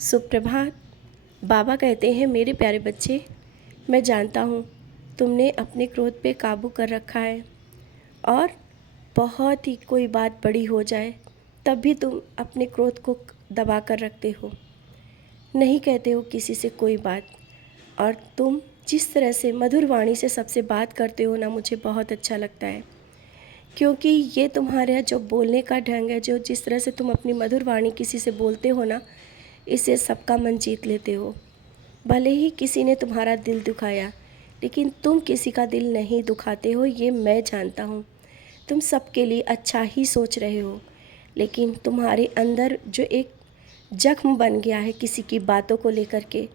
सुप्रभात। बाबा कहते हैं, मेरे प्यारे बच्चे, मैं जानता हूँ तुमने अपने क्रोध पे काबू कर रखा है और बहुत ही कोई बात बड़ी हो जाए तब भी तुम अपने क्रोध को दबा कर रखते हो, नहीं कहते हो किसी से कोई बात। और तुम जिस तरह से मधुर वाणी से सबसे बात करते हो ना, मुझे बहुत अच्छा लगता है, क्योंकि ये तुम्हारा जो बोलने का ढंग है, जो जिस तरह से तुम अपनी मधुर वाणी किसी से बोलते हो ना, इससे सबका मन जीत लेते हो। भले ही किसी ने तुम्हारा दिल दुखाया, लेकिन तुम किसी का दिल नहीं दुखाते हो, ये मैं जानता हूँ। तुम सबके लिए अच्छा ही सोच रहे हो, लेकिन तुम्हारे अंदर जो एक जख्म बन गया है किसी की बातों को लेकर के,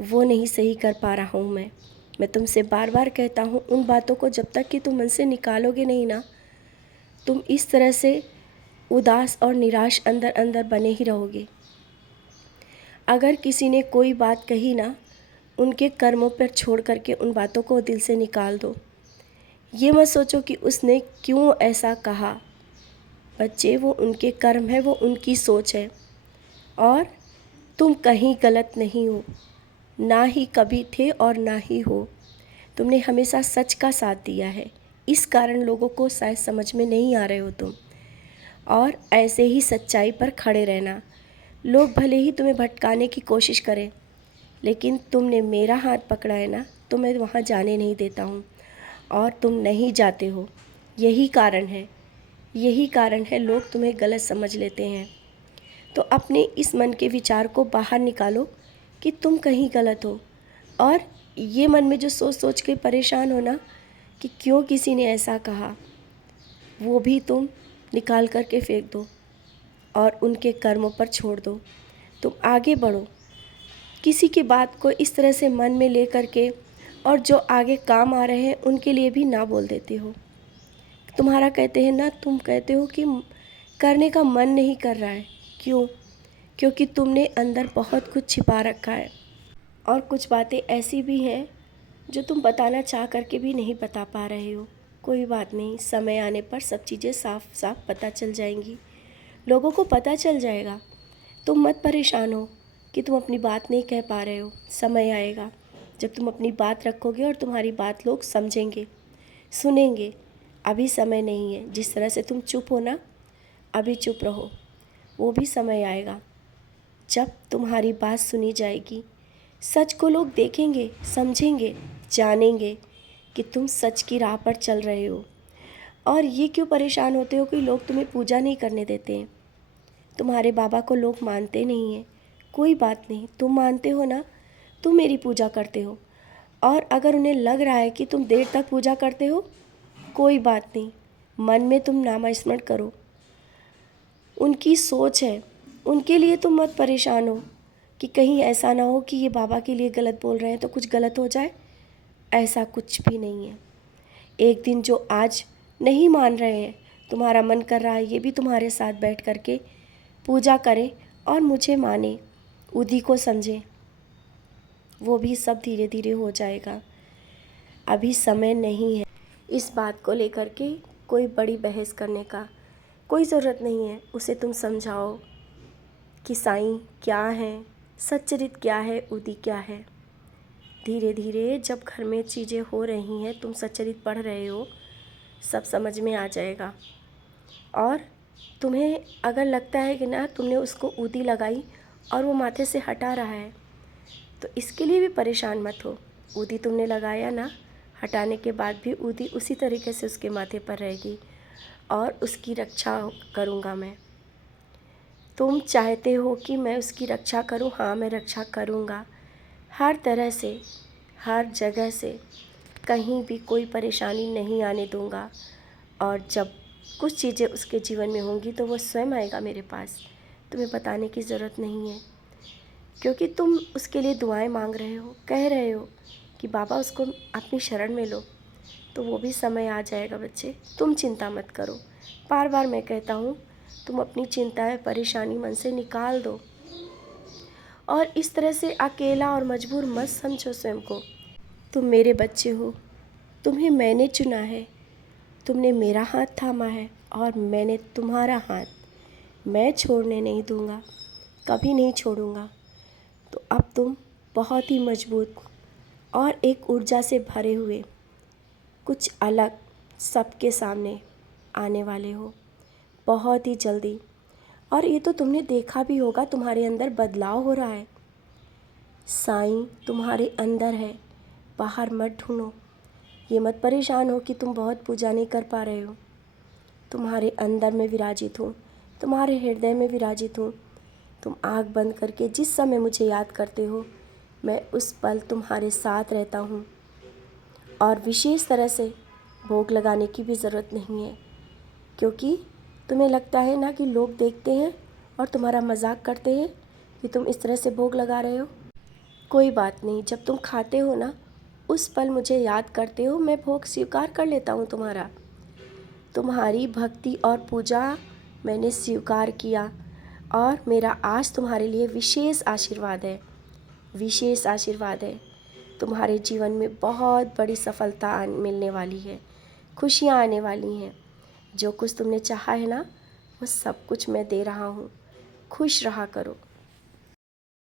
वो नहीं सही कर पा रहा हूँ मैं तुमसे बार बार कहता हूँ, उन बातों को जब तक कि तुम मन से निकालोगे नहीं ना, तुम इस तरह से उदास और निराश अंदर अंदर बने ही रहोगे। अगर किसी ने कोई बात कही ना, उनके कर्मों पर छोड़ करके उन बातों को दिल से निकाल दो। ये मत सोचो कि उसने क्यों ऐसा कहा। बच्चे, वो उनके कर्म है, वो उनकी सोच है, और तुम कहीं गलत नहीं हो, ना ही कभी थे और ना ही हो। तुमने हमेशा सच का साथ दिया है, इस कारण लोगों को शायद समझ में नहीं आ रहे हो तुम। और ऐसे ही सच्चाई पर खड़े रहना। लोग भले ही तुम्हें भटकाने की कोशिश करें, लेकिन तुमने मेरा हाथ पकड़ा है ना, तो मैं वहाँ जाने नहीं देता हूँ, और तुम नहीं जाते हो। यही कारण है लोग तुम्हें गलत समझ लेते हैं। तो अपने इस मन के विचार को बाहर निकालो कि तुम कहीं गलत हो, और ये मन में जो सोच सोच के परेशान हो ना कि क्यों किसी ने ऐसा कहा, वो भी तुम निकाल कर के फेंक दो और उनके कर्मों पर छोड़ दो। तुम आगे बढ़ो। किसी की बात को इस तरह से मन में ले करके, और जो आगे काम आ रहे हैं उनके लिए भी ना बोल देते हो। तुम्हारा कहते हैं ना, तुम कहते हो कि करने का मन नहीं कर रहा है। क्यों? क्योंकि तुमने अंदर बहुत कुछ छिपा रखा है, और कुछ बातें ऐसी भी हैं जो तुम बताना चाह करके भी नहीं बता पा रहे हो। कोई बात नहीं, समय आने पर सब चीज़ें साफ साफ पता चल जाएंगी, लोगों को पता चल जाएगा। तुम मत परेशान हो कि तुम अपनी बात नहीं कह पा रहे हो। समय आएगा जब तुम अपनी बात रखोगे और तुम्हारी बात लोग समझेंगे, सुनेंगे। अभी समय नहीं है। जिस तरह से तुम चुप हो ना, अभी चुप रहो। वो भी समय आएगा जब तुम्हारी बात सुनी जाएगी। सच को लोग देखेंगे, समझेंगे, जानेंगे कि तुम सच की राह पर चल रहे हो। और ये क्यों परेशान होते हो कि लोग तुम्हें पूजा नहीं करने देते हैं? तुम्हारे बाबा को लोग मानते नहीं हैं, कोई बात नहीं, तुम मानते हो ना, तुम मेरी पूजा करते हो। और अगर उन्हें लग रहा है कि तुम देर तक पूजा करते हो, कोई बात नहीं, मन में तुम नामस्मरण करो। उनकी सोच है, उनके लिए तुम मत परेशान हो कि कहीं ऐसा ना हो कि ये बाबा के लिए गलत बोल रहे हैं तो कुछ गलत हो जाए। ऐसा कुछ भी नहीं है। एक दिन जो आज नहीं मान रहे हैं, तुम्हारा मन कर रहा है ये भी तुम्हारे साथ बैठ करके पूजा करें और मुझे माने, उदी को समझें, वो भी सब धीरे धीरे हो जाएगा। अभी समय नहीं है इस बात को लेकर के कोई बड़ी बहस करने का, कोई ज़रूरत नहीं है। उसे तुम समझाओ कि साईं क्या है, सच्चरित क्या है, उदी क्या है। धीरे धीरे जब घर में चीज़ें हो रही हैं, तुम सच्चरित पढ़ रहे हो, सब समझ में आ जाएगा। और तुम्हें अगर लगता है कि ना तुमने उसको ऊदी लगाई और वो माथे से हटा रहा है, तो इसके लिए भी परेशान मत हो। ऊदी तुमने लगाया ना, हटाने के बाद भी ऊदी उसी तरीके से उसके माथे पर रहेगी और उसकी रक्षा करूँगा मैं। तुम चाहते हो कि मैं उसकी रक्षा करूँ, हाँ मैं रक्षा करूँगा, हर तरह से, हर जगह से, कहीं भी कोई परेशानी नहीं आने दूँगा। और जब कुछ चीज़ें उसके जीवन में होंगी तो वो स्वयं आएगा मेरे पास, तुम्हें बताने की ज़रूरत नहीं है। क्योंकि तुम उसके लिए दुआएं मांग रहे हो, कह रहे हो कि बाबा उसको अपनी शरण में लो, तो वो भी समय आ जाएगा बच्चे, तुम चिंता मत करो। बार बार मैं कहता हूँ, तुम अपनी चिंताएं, परेशानी मन से निकाल दो, और इस तरह से अकेला और मजबूर मत समझो स्वयं को। तुम मेरे बच्चे हो, तुम्हें मैंने चुना है, तुमने मेरा हाथ थामा है और मैंने तुम्हारा हाथ, मैं छोड़ने नहीं दूँगा, कभी नहीं छोड़ूँगा। तो अब तुम बहुत ही मजबूत और एक ऊर्जा से भरे हुए कुछ अलग सबके सामने आने वाले हो बहुत ही जल्दी। और ये तो तुमने देखा भी होगा, तुम्हारे अंदर बदलाव हो रहा है। साईं तुम्हारे अंदर है, बाहर मत ढूंढो। ये मत परेशान हो कि तुम बहुत पूजा नहीं कर पा रहे हो। तुम्हारे अंदर में विराजित हूँ, तुम्हारे हृदय में विराजित हूँ। तुम आँख बंद करके जिस समय मुझे याद करते हो, मैं उस पल तुम्हारे साथ रहता हूँ। और विशेष तरह से भोग लगाने की भी ज़रूरत नहीं है, क्योंकि तुम्हें लगता है ना कि लोग देखते हैं और तुम्हारा मजाक करते हैं कि तुम इस तरह से भोग लगा रहे हो। कोई बात नहीं, जब तुम खाते हो ना, उस पल मुझे याद करते हो, मैं भोग स्वीकार कर लेता हूँ तुम्हारा। तुम्हारी भक्ति और पूजा मैंने स्वीकार किया और मेरा आज तुम्हारे लिए विशेष आशीर्वाद है, विशेष आशीर्वाद है। तुम्हारे जीवन में बहुत बड़ी सफलता मिलने वाली है, खुशियाँ आने वाली हैं। जो कुछ तुमने चाहा है ना, वो सब कुछ मैं दे रहा हूँ। खुश रहा करो।